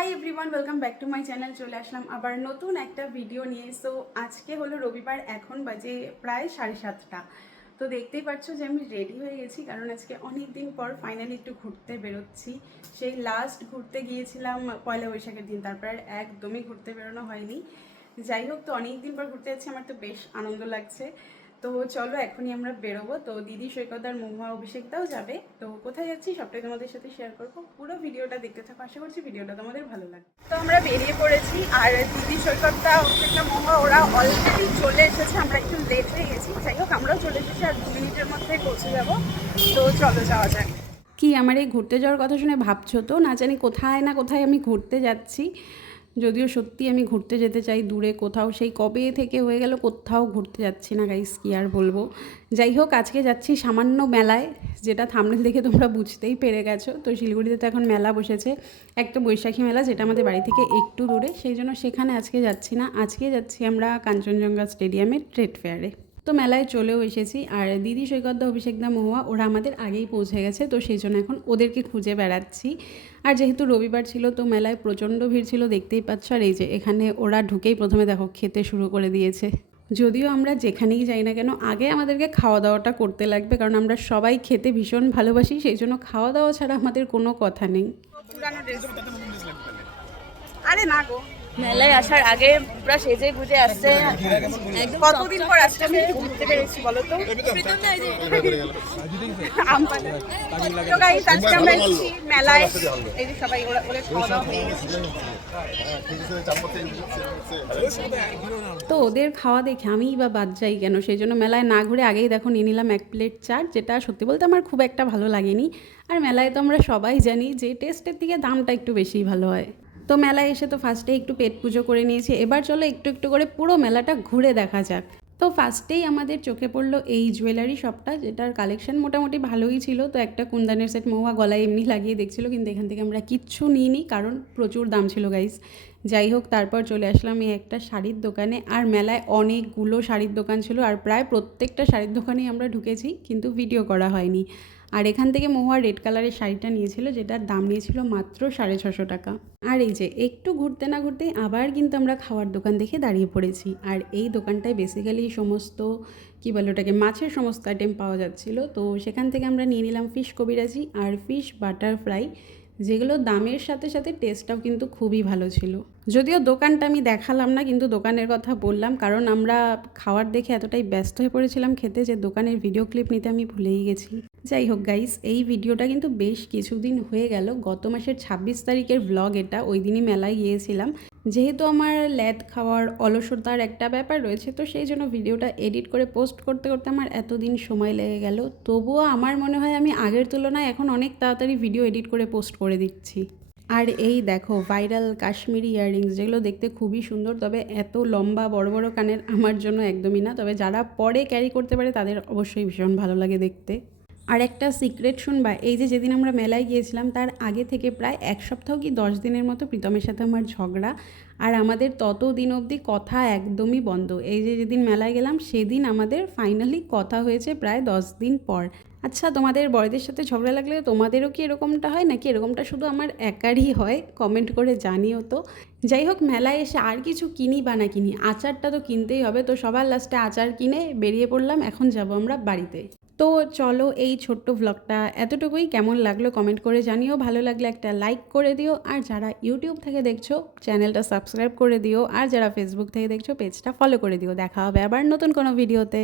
Hi everyone, welcome back to my channel. চলে আসলাম আবার নতুন একটা ভিডিও নিয়ে। সো আজকে হলো রবিবার, এখন বাজে প্রায় 7:30। তো দেখতেই পাচ্ছ যে আমি রেডি হয়ে গেছি, কারণ আজকে অনেক দিন পর ফাইনালি একটু ঘুরতে বেরোচ্ছি। সেই লাস্ট ঘুরতে গিয়েছিলাম পয়লা বৈশাখের দিন, তারপর আর একদমই ঘুরতে বেরোনো হয়নি। যাই হোক, তো অনেক দিন পর ঘুরতে যাচ্ছি, আমার তো বেশ আনন্দ লাগছে। তো চলো এখনই আমরা বেরোবো। তো দিদি সৈকতার মহুয়া অভিষেকটাও যাবে। তো কোথায় যাচ্ছি সবটাই তোমাদের সাথে শেয়ার করবো। পুরো ভিডিওটা দেখতে থাকো, আশা করছি ভিডিওটা তোমাদের ভালো লাগবে। তো আমরা বেরিয়ে পড়েছি, আর দিদি সৈকতটা অভিষেকটা মহুয়া ওরা অলরেডি চলে এসেছে। আমরা একটু লেট হয়ে গেছি, যাই হোক আমরাও চলে এসেছি, আর 2 মিনিটের মধ্যে পৌঁছে যাবো। তো চলো যাওয়া যাক। কি আমার এই ঘুরতে যাওয়ার কথা শুনে ভাবছো তো না জানি কোথায় না কোথায় আমি ঘুরতে যাচ্ছি। যদিও সত্যি আমি ঘুরতে যেতে চাই দূরে কোথাও, সেই কবে থেকে হয়ে গেল কোথাও ঘুরতে যাচ্ছি না গাইস, কি আর বলবো। যাই হোক, আজকে যাচ্ছি সামান্য মেলায়, যেটা থাম্বনেল দেখে তোমরা বুঝতেই পেরে গেছো। তো শিলিগুড়িতে তো এখন মেলা বসেছে, একটা বৈশাখী মেলা, যেটা আমাদের বাড়ি থেকে একটু দূরে, সেই জন্য সেখানে আজকে যাচ্ছি না। আজকে যাচ্ছি আমরা কাঞ্চনজঙ্ঘা স্টেডিয়ামের ট্রেড ফেয়ারে। তো মেলায় চলেও এসেছি, আর দিদি সৈকতদা অভিষেকদা মহুয়া ওরা আমাদের আগেই পৌঁছে গেছে, তো সেই জন্য এখন ওদেরকে খুঁজে বেড়াচ্ছি। আর যেহেতু রবিবার ছিল, তো মেলায় প্রচণ্ড ভিড় ছিল, দেখতেই পাচ্ছ। আর এই যে এখানে ওরা ঢুকেই প্রথমে দেখো খেতে শুরু করে দিয়েছে। যদিও আমরা যেখানেই যাই না কেন, আগে আমাদেরকে খাওয়া দাওয়াটা করতে লাগবে, কারণ আমরা সবাই খেতে ভীষণ ভালোবাসি, সেই জন্য খাওয়া দাওয়া ছাড়া আমাদের কোনো কথা নেই। আরে না গো, মেলায় আসার আগে পুরো সেজে গুজে আসছে। কতদিন পর আজকে আমি ঘুরতে পেরেছি বলো তো। তো গাইস, আজকে আমরা এসেছি মেলায়, এই যে সবাই ওরা খাওয়া দাওয়া হয়ে গেছে। তো ওদের খাওয়া দেখে আমিই বা বাদ যাই কেন, সেই জন্য মেলায় না ঘুরে আগেই দেখো নিয়ে নিলাম 1 প্লেট চাট, যেটা সত্যি বলতে আমার খুব একটা ভালো লাগেনি। আর মেলায় তো আমরা সবাই জানি যে টেস্টের থেকে দামটা একটু বেশিই ভালো হয়। তো মেলায় এসে তো ফার্স্টে একটু পেট পুজো করে নিয়েছি, এবার চলো একটু একটু করে পুরো মেলাটা ঘুরে দেখা যাক। তো ফার্স্টেই আমাদের চোখে পড়লো এই জুয়েলারি শপটা, যেটার কালেকশন মোটামুটি ভালোই ছিল। তো একটা কুন্দানের সেট মহুয়া গলায় এমনি লাগিয়ে দেখছিল, কিন্তু এখান থেকে আমরা কিচ্ছু নিইনি, কারণ প্রচুর দাম ছিল গাইস। যাই হোক, তারপর চলে আসলাম এই একটা শাড়ির দোকানে, আর মেলায় অনেকগুলো শাড়ির দোকান ছিল, আর প্রায় প্রত্যেকটা শাড়ির দোকানেই আমরা ঢুকেছি, কিন্তু ভিডিও করা হয়নি। আর এখান থেকে মহুয়া রেড কালারের শাড়িটা নিয়েছিল, যেটার দাম নিয়েছিল মাত্র 650 টাকা। আর এই যে একটু ঘুরতে না ঘুরতেই আবার কিন্তু আমরা খাওয়ার দোকান দেখে দাঁড়িয়ে পড়েছি। আর এই দোকানটায় বেসিক্যালি সমস্ত কী বলে ওটাকে, মাছের সমস্ত আইটেম পাওয়া যাচ্ছিলো। তো সেখান থেকে আমরা নিয়ে নিলাম ফিশ কবিরাজি আর ফিশ বাটার ফ্রাই, যেগুলো দামের সাথে সাথে টেস্টটাও কিন্তু খুবই ভালো ছিল। যদিও দোকানটা আমি দেখালাম না, কিন্তু দোকানের কথা বললাম, কারণ আমরা খাওয়ার দেখে এতটাই ব্যস্ত হয়ে পড়েছিলাম খেতে, যে দোকানের ভিডিও ক্লিপ নিতে আমি ভুলেই গেছি। যাই হোক গাইস, এই ভিডিওটা কিন্তু বেশ কিছুদিন হয়ে গেল, গত মাসের 26 তারিখের ভ্লগ এটা। ওই দিনই মেলায় গিয়েছিলাম। যেহেতু আমার ল্যাদ খাওয়ার অলসতার একটা ব্যাপার রয়েছে, তো সেই জন্য ভিডিওটা এডিট করে পোস্ট করতে করতে আমার এতদিন সময় লেগে গেল। তবুও আমার মনে হয় আমি আগের তুলনায় এখন অনেক তাড়াতাড়ি ভিডিও এডিট করে পোস্ট করে দিচ্ছি। আর এই দেখো ভাইরাল কাশ্মীরি ইয়াররিংস, যেগুলো দেখতে খুবই সুন্দর, তবে এত লম্বা বড় বড় কানের আমার জন্য একদমই না। তবে যারা পরে ক্যারি করতে পারে তাদের অবশ্যই ভীষণ ভালো লাগে দেখতে। আর একটা সিক্রেট শুনবা, এই যে যেদিন আমরা মেলায় গিয়েছিলাম তার আগে থেকে প্রায় 1 সপ্তাহ কি 10 দিনের মতো প্রীতমের সাথে আমার ঝগড়া, আর আমাদের তত দিন অবধি কথা একদমই বন্ধ। এই যে যেদিন মেলায় গেলাম সেদিন আমাদের ফাইনালি কথা হয়েছে প্রায় 10 দিন পর। আচ্ছা, তোমাদের বড়দের সাথে ঝগড়া লাগলে তোমাদেরও কি এরকমটা হয়, নাকি এরকমটা শুধু আমার একারই হয়? কমেন্ট করে জানিও তো। যাই হোক, মেলায় এসে আর কিছু কিনি বা না কিনি, আচারটা তো কিনতেই হবে। তো সবার লাস্টে আচার কিনে বেরিয়ে পড়লাম, এখন যাব আমরা বাড়িতে। তো চলো, এই ছোট্ট ভ্লগটা এতটুকুই। কেমন লাগলো কমেন্ট করে জানিও, ভালো লাগলে একটা লাইক করে দিও, আর যারা ইউটিউব থেকে দেখছো চ্যানেলটা সাবস্ক্রাইব করে দিও, আর যারা ফেসবুক থেকে দেখছো পেজটা ফলো করে দিও। দেখা হবে আবার নতুন কোনো ভিডিওতে।